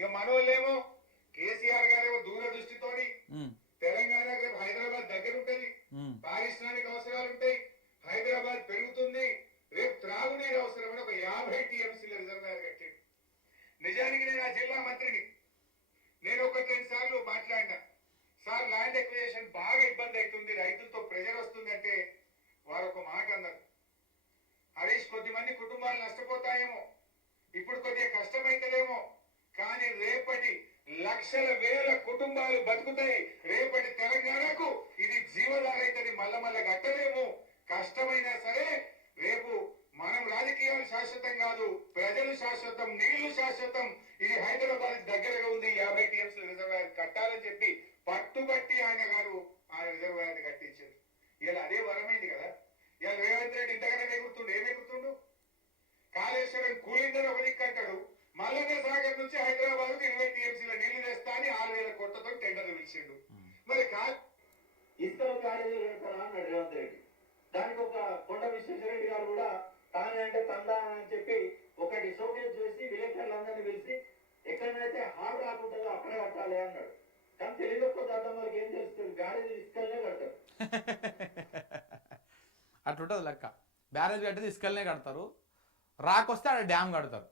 ఇక మనోళ్ళేమో కేసీఆర్ గారేమో దూరదృష్టితోని తెలంగాణ రేపు హైదరాబాద్ దగ్గర ఉంటది, పారిశ్రామిక అవసరాలు ఉంటాయి, హైదరాబాద్ పెరుగుతుంది, రేపు త్రాగునీరు అవసరమని ఒక 50 టీఎంసీల రిజర్వాయర్ కట్టాడు. నిజానికి నేను ఆ జిల్లా మంత్రిని, నేను 1-2 సార్లు మాట్లాడినా, సార్ ల్యాండ్ ఎక్విజిషన్ బాగా ఇబ్బంది అవుతుంది, రైతులతో ప్రెజర్ వస్తుందంటే వారు ఒక మాట అన్నారు, హరీష్ కొద్దిమంది కుటుంబాలు నష్టపోతాయేమో, ఇప్పుడు కొద్దిగా కష్టమైతేనేమో, కానీ రేపటి లక్షల వేల కుటుంబాలు బతుకుతాయి, రేపటి తెలంగాణకు ఇది జీవధార అవుతుంది, మళ్ళా కట్టలేము, కష్టమైనా సరే రేపు మనం రాజకీయాలు శాశ్వతం కాదు, ప్రజలు శాశ్వతం, నీళ్లు శాశ్వతం, ఇది హైదరాబాద్ దగ్గరగా ఉంది, 50 టీఎంసీ రిజర్వాయర్ కట్టాలని చెప్పి పట్టుబట్టి ఆయన గారు ఆ రిజర్వాయర్ కట్టించారు. ఇలా అదే వరమైంది కదా. ఇలా రేవంత్ రెడ్డి ఇంతగానే ఎగురుతుండు, ఏమెగురుతుండు, కాళేశ్వరం కూలిందని ఒక దిక్కు అంటాడు, మల్లన్న సాగర్ నుంచి హైదరాబాద్ 20 టీఎంసీల నీళ్లు తెస్తా అని 6,000 కోట్లతో టెండర్లు పిలిచిండు. మరి ఇసుకలు కాలేజీలు పెడతారా అన్నాడు రేవంత్ రెడ్డి. దానికి ఒక కొండ విశ్వేశ్వరరెడ్డి గారు కూడా తానే అంటే తందా అని చెప్పి ఒకటి షోకేస్ చేసి విలేకరులందరినీ పిలిచి ఎక్కడైతే హార్డ్ రాకుంటుందో అక్కడే కట్టాలి అన్నాడు. కానీ తెలియదు దాదాపు వాళ్ళకి ఏం తెలుస్తుంది, బ్యారేజీలు ఇసుకలనే కడతారు. అట్లుంటుంది లెక్క. బ్యారేజ్ కట్టేది ఇసుకలనే కడతారు, రాక్ వస్తే ఆడ డ్యామ్ కడతారు,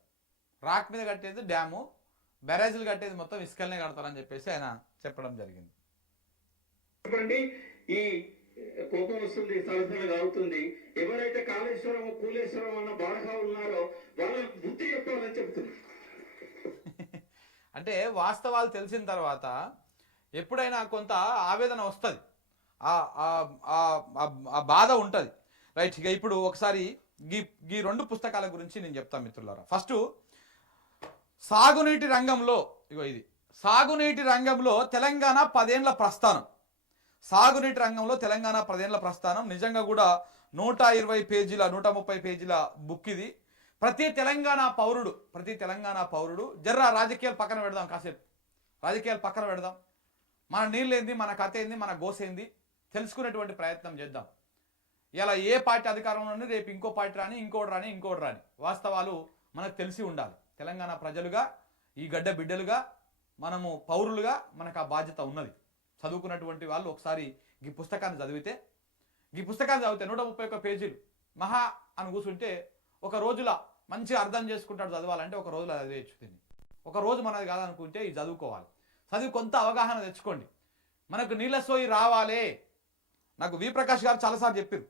రాక్ మీద కట్టేది డ్యాము, బ్యారేజీలు కట్టేది మొత్తం ఇసుకలనే కడతారని చెప్పేసి ఆయన చెప్పడం జరిగింది. ఈ కోపం వస్తుంది, సలసలగా అవుతుంది. ఎవరైతే కాళేశ్వరం కూలేశ్వరం అన్న బాగా ఉన్నారో వాళ్ళకి బుద్ధి చెప్పాలని చెప్తున్నారు. అంటే వాస్తవాలు తెలిసిన తర్వాత ఎప్పుడైనా కొంత ఆవేదన వస్తుంది, ఆ బాధ ఉంటుంది, రైట్. ఇక ఇప్పుడు ఒకసారి ఈ 2 పుస్తకాల గురించి నేను చెప్తాను మిత్రులారా. ఫస్ట్ సాగునీటి రంగంలో, ఇది సాగునీటి రంగంలో తెలంగాణ 10 ఏళ్ల ప్రస్థానం. సాగునీటి రంగంలో తెలంగాణ 10 ఏళ్ల ప్రస్థానం నిజంగా కూడా 120 పేజీల 130 పేజీల బుక్ ఇది. ప్రతి తెలంగాణ పౌరుడు జర్రా రాజకీయాలు పక్కన పెడదాం, కాసేపు రాజకీయాలు పక్కన పెడదాం, మన నీళ్ళేంది, మన కథ ఏంది, మన గోసేంది తెలుసుకునేటువంటి ప్రయత్నం చేద్దాం. ఇలా ఏ పార్టీ అధికారంలో ఉంది, రేపు ఇంకో పార్టీ రాని, ఇంకోటి రాని వాస్తవాలు మనకు తెలిసి ఉండాలి. తెలంగాణ ప్రజలుగా, ఈ గడ్డ బిడ్డలుగా, మనము పౌరులుగా మనకు ఆ బాధ్యత ఉన్నది. చదువుకున్నటువంటి వాళ్ళు ఒకసారి ఈ పుస్తకాన్ని చదివితే 131 పేజీలు మహా అని కూర్చుంటే ఒక రోజులా మంచిగా అర్థం చేసుకుంటాడు. చదవాలంటే ఒక రోజులో చదివేయచ్చు దీన్ని. ఒక రోజు మనది కాదనుకుంటే ఇది చదువుకోవాలి. చదివి కొంత అవగాహన తెచ్చుకోండి. మనకు నీళ్ళ సోయి రావాలే. నాకు వి ప్రకాష్ గారు చాలాసార్లు చెప్పారు,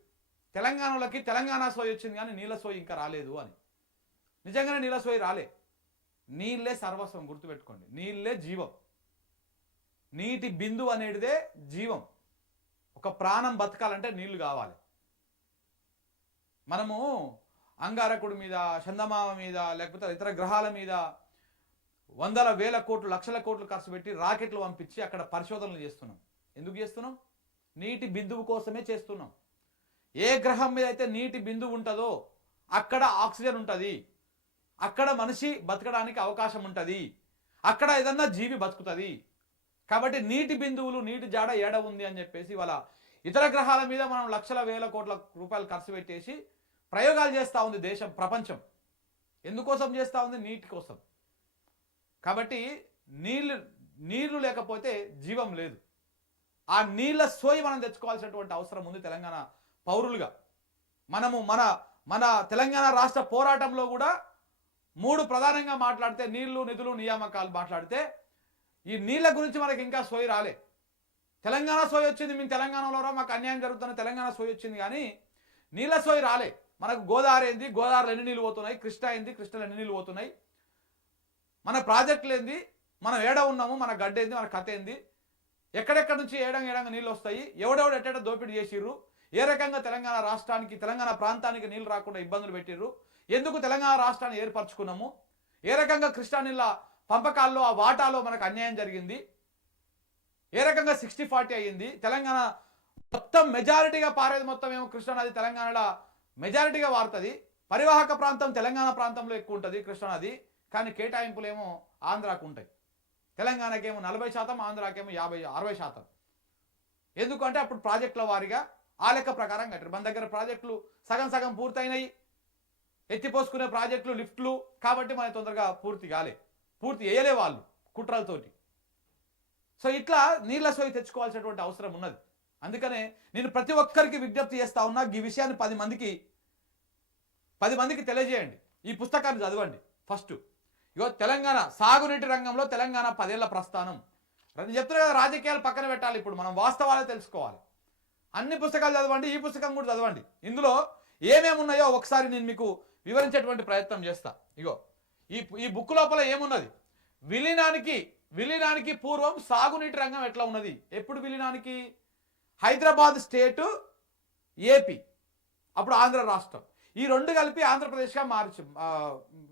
తెలంగాణలోకి తెలంగాణ సోయి వచ్చింది కానీ నీళ్ళ సోయి ఇంకా రాలేదు అని. నిజంగానే నీళ్ళ సోయి రాలే. నీళ్ళే సర్వస్వం, గుర్తుపెట్టుకోండి. నీళ్ళే జీవం. నీటి బిందు అనేటిదే జీవం. ఒక ప్రాణం బతకాలంటే నీళ్లు కావాలి. మనము అంగారకుడి మీద, చందమామ మీద, లేకపోతే ఇతర గ్రహాల మీద వందల వేల కోట్లు, లక్షల కోట్లు ఖర్చు పెట్టి రాకెట్లు పంపించి అక్కడ పరిశోధనలు చేస్తున్నాం. ఎందుకు చేస్తున్నాం? నీటి బిందువు కోసమే చేస్తున్నాం. ఏ గ్రహం మీద అయితే నీటి బిందువు ఉంటుందో అక్కడ ఆక్సిజన్ ఉంటుంది, అక్కడ మనిషి బతకడానికి అవకాశం ఉంటుంది, అక్కడ ఏదన్నా జీవి బతుకుతుంది. కాబట్టి నీటి బిందువులు, నీటి జాడ ఏడ ఉంది అని చెప్పేసి వాళ్ళ ఇతర గ్రహాల మీద మనం లక్షల వేల కోట్ల రూపాయలు ఖర్చు పెట్టేసి ప్రయోగాలు చేస్తూ ఉంది దేశం, ప్రపంచం. ఎందుకోసం చేస్తూ ఉంది? నీటి కోసం. కాబట్టి నీళ్లు లేకపోతే జీవం లేదు. ఆ నీళ్ళ సోయి మనం తెచ్చుకోవాల్సినటువంటి అవసరం ఉంది తెలంగాణ పౌరులుగా. మనము మన తెలంగాణ రాష్ట్ర పోరాటంలో కూడా 3 ప్రధానంగా మాట్లాడితే, నీళ్లు, నిధులు, నియామకాలు మాట్లాడితే, ఈ నీళ్ళ గురించి మనకి ఇంకా సోయి రాలే. తెలంగాణ సోయి వచ్చింది, మేము తెలంగాణలో మాకు అన్యాయం జరుగుతున్న తెలంగాణ సోయి వచ్చింది, కానీ నీళ్ళ సోయి రాలే. మనకు గోదావరి ఏంది, గోదావరిలో ఎన్ని నీళ్ళు పోతున్నాయి, కృష్ణ ఏంది, కృష్ణలో ఎన్ని నీళ్ళు పోతున్నాయి, మన ప్రాజెక్టులు ఏంది, మనం ఏడ ఉన్నాము, మన గడ్డ ఏంది, మన కథ ఏంది, ఎక్కడెక్కడి నుంచి ఏడంగా నీళ్ళు వస్తాయి, ఎవడెవడు ఎట్ట దోపిడీ చేసిర్రు, ఏ రకంగా తెలంగాణ రాష్ట్రానికి, తెలంగాణ ప్రాంతానికి నీళ్ళు రాకుండా ఇబ్బందులు పెట్టిర్రు, ఎందుకు తెలంగాణ రాష్ట్రాన్ని ఏర్పరచుకున్నాము, ఏ రకంగా కృష్ణా నీళ్ళ పంపకాల్లో ఆ వాటాలో మనకు అన్యాయం జరిగింది, ఏ రకంగా 60-40 అయ్యింది, తెలంగాణ మొత్తం మెజారిటీగా పారేది మొత్తం ఏమో కృష్ణానది తెలంగాణలో మెజారిటీగా వారుతుంది, పరివాహక ప్రాంతం తెలంగాణ ప్రాంతంలో ఎక్కువ ఉంటుంది కృష్ణానది, కానీ కేటాయింపులేమో ఆంధ్రాకు ఉంటాయి. తెలంగాణకేమో 40%, ఆంధ్రాకేమో 50-60%. ఎందుకంటే అప్పుడు ప్రాజెక్టుల వారీగా ఆ లెక్క ప్రకారం కట్టారు. మన దగ్గర ప్రాజెక్టులు సగం పూర్తయినాయి, ఎత్తిపోసుకునే ప్రాజెక్టులు, లిఫ్ట్లు, కాబట్టి మన తొందరగా పూర్తి కాలే. పూర్తి వేయలే వాళ్ళు కుట్రలతోటి. సో ఇట్లా నీళ్ళ సోయి తెచ్చుకోవాల్సినటువంటి అవసరం ఉన్నది. అందుకనే నేను ప్రతి ఒక్కరికి విజ్ఞప్తి చేస్తా ఉన్నా, ఈ విషయాన్ని 10 మందికి తెలియజేయండి. ఈ పుస్తకాన్ని చదవండి. ఫస్ట్ ఇగో తెలంగాణ సాగునీటి రంగంలో తెలంగాణ 10 ఏళ్ల ప్రస్థానం. నేను చెప్తున్నా కదా, రాజకీయాలు పక్కన పెట్టాలి. ఇప్పుడు మనం వాస్తవాలే తెలుసుకోవాలి. అన్ని పుస్తకాలు చదవండి, ఈ పుస్తకం కూడా చదవండి. ఇందులో ఏమేమి ఉన్నాయో ఒకసారి నేను మీకు వివరించేటువంటి ప్రయత్నం చేస్తా. ఇగో ఈ బుక్ లోపల ఏమున్నది, విలీనానికి పూర్వం సాగునీటి రంగం ఎట్లా ఉన్నది, ఎప్పుడు విలీనానికి, హైదరాబాద్ స్టేటు ఏపీ, అప్పుడు ఆంధ్ర రాష్ట్రం, ఈ రెండు కలిపి ఆంధ్రప్రదేశ్గా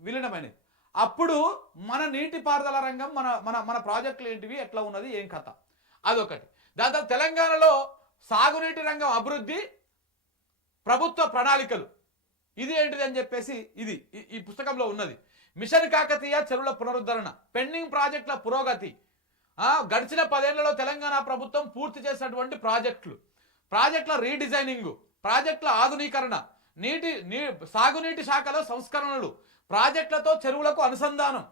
విలీనమైనది. అప్పుడు మన నీటిపారుదల రంగం మన ప్రాజెక్టులు ఏంటివి, ఎట్లా ఉన్నది, ఏం కథ, అదొకటి. దాని తర్వాత తెలంగాణలో సాగునీటి రంగం అభివృద్ధి, ప్రభుత్వ ప్రణాళికలు, ఇది ఏంటిది అని చెప్పేసి ఇది ఈ పుస్తకంలో ఉన్నది. మిషన్ కాకతీయ చెరువుల పునరుద్ధరణ, పెండింగ్ ప్రాజెక్టుల పురోగతి, గడిచిన 10 ఏళ్లలో తెలంగాణ ప్రభుత్వం పూర్తి చేసినటువంటి ప్రాజెక్టుల రీడిజైనింగ్, ప్రాజెక్టుల ఆధునీకరణ, సాగునీటి శాఖలో సంస్కరణలు, ప్రాజెక్టులతో చెరువులకు అనుసంధానం,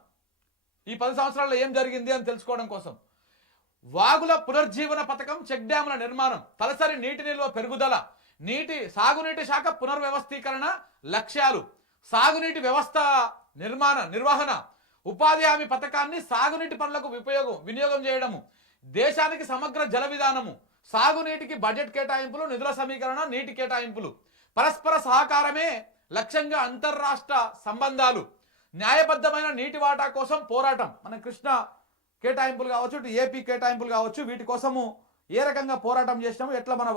ఈ 10 సంవత్సరాల్లో ఏం జరిగింది అని తెలుసుకోవడం కోసం, వాగుల పునర్జీవన పథకం, చెక్ డ్యాముల నిర్మాణం, తలసరి నీటి నిల్వ పెరుగుదల, సాగునీటి శాఖ పునర్వ్యవస్థీకరణ లక్ష్యాలు, సాగునీటి వ్యవస్థ నిర్వహణ, ఉపాధి హామీ పథకాన్ని సాగునీటి పనులకు వినియోగం చేయడము, దేశానికి సమగ్ర జల విధానము, సాగునీటికి బడ్జెట్ కేటాయింపులు, నిధుల సమీకరణ, నీటి కేటాయింపులు, పరస్పర సహకారమే లక్ష్యంగా అంతర్రాష్ట్ర సంబంధాలు, న్యాయబద్ధమైన నీటి వాటా కోసం పోరాటం, మన కృష్ణ కేటాయింపులు కావచ్చు, ఏపీ కేటాయింపులు కావచ్చు, వీటి కోసము ఏ రకంగా పోరాటం చేసినాము, ఎట్లా మన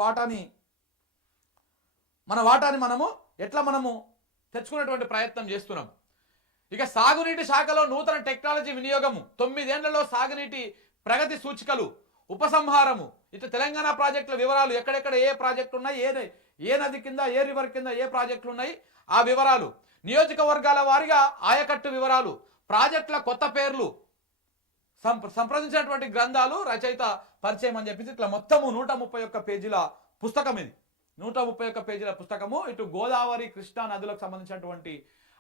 వాటాని మనము తెచ్చుకునేటువంటి ప్రయత్నం చేస్తున్నాం. ఇక సాగునీటి శాఖలో నూతన టెక్నాలజీ వినియోగము, 9 ఏళ్లలో సాగునీటి ప్రగతి సూచికలు, ఉపసంహారము, ఇట్లా తెలంగాణ ప్రాజెక్టుల వివరాలు, ఎక్కడెక్కడ ఏ ప్రాజెక్టు ఉన్నాయి, ఏ నది కింద, ఏ రివర్ కింద ఏ ప్రాజెక్టులు ఉన్నాయి ఆ వివరాలు, నియోజకవర్గాల వారీగా ఆయకట్టు వివరాలు, ప్రాజెక్టుల కొత్త పేర్లు, సంప్రదించినటువంటి గ్రంథాలు, రచయిత పరిచయం అని చెప్పేసి ఇట్లా మొత్తము 131 పేజీల పుస్తకం ఇది. 131 పేజీల పుస్తకము. ఇటు గోదావరి, కృష్ణా నదులకు సంబంధించినటువంటి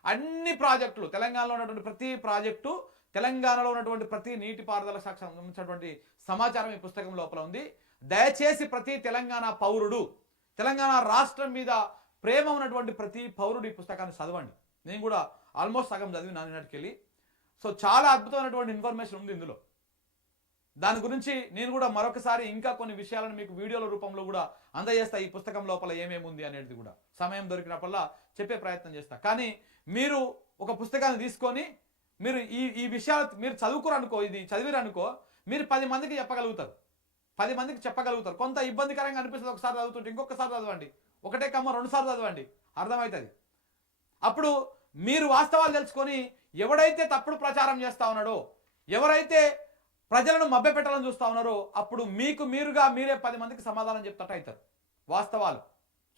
అన్ని ప్రాజెక్టులు, తెలంగాణలో ఉన్నటువంటి ప్రతి ప్రాజెక్టు, తెలంగాణలో ఉన్నటువంటి ప్రతి నీటిపారుదల శాఖకు సంబంధించినటువంటి సమాచారం ఈ పుస్తకం లోపల ఉంది. దయచేసి ప్రతి తెలంగాణ పౌరుడు, తెలంగాణ రాష్ట్రం మీద ప్రేమ ఉన్నటువంటి ప్రతి పౌరుడు ఈ పుస్తకాన్ని చదవండి. నేను కూడా ఆల్మోస్ట్ సగం చదివి నాన్నటికి వెళ్ళి. సో చాలా అద్భుతమైనటువంటి ఇన్ఫర్మేషన్ ఉంది ఇందులో. దాని గురించి నేను కూడా మరొకసారి ఇంకా కొన్ని విషయాలను మీకు వీడియోల రూపంలో కూడా అందజేస్తా. ఈ పుస్తకం లోపల ఏమేమి ఉంది అనేది కూడా సమయం దొరికినప్పుడల్లా చెప్పే ప్రయత్నం చేస్తా. కానీ మీరు ఒక పుస్తకాన్ని తీసుకొని మీరు ఈ విషయాలు మీరు చదువుకోరనుకో, ఇది చదివిరనుకో, మీరు 10 మందికి చెప్పగలుగుతారు, 10 మందికి చెప్పగలుగుతారు. కొంత ఇబ్బందికరంగా అనిపిస్తుంది ఒకసారి చదువుతుంటే, ఇంకొకసారి చదవండి, 1 సార్లు చదవండి, అర్థమవుతుంది. అప్పుడు మీరు వాస్తవాలు తెలుసుకొని ఎవడైతే తప్పుడు ప్రచారం చేస్తా ఉన్నాడో, ఎవరైతే ప్రజలను మభ్యపెట్టాలని చూస్తా ఉన్నారో, అప్పుడు మీరే 10 మందికి సమాధానం చెప్తట్టు అవుతారు వాస్తవాలు.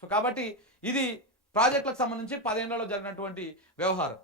సో కాబట్టి ఇది ప్రాజెక్టులకు సంబంధించి 10 ఏళ్లలో జరిగినటువంటి వ్యవహారం.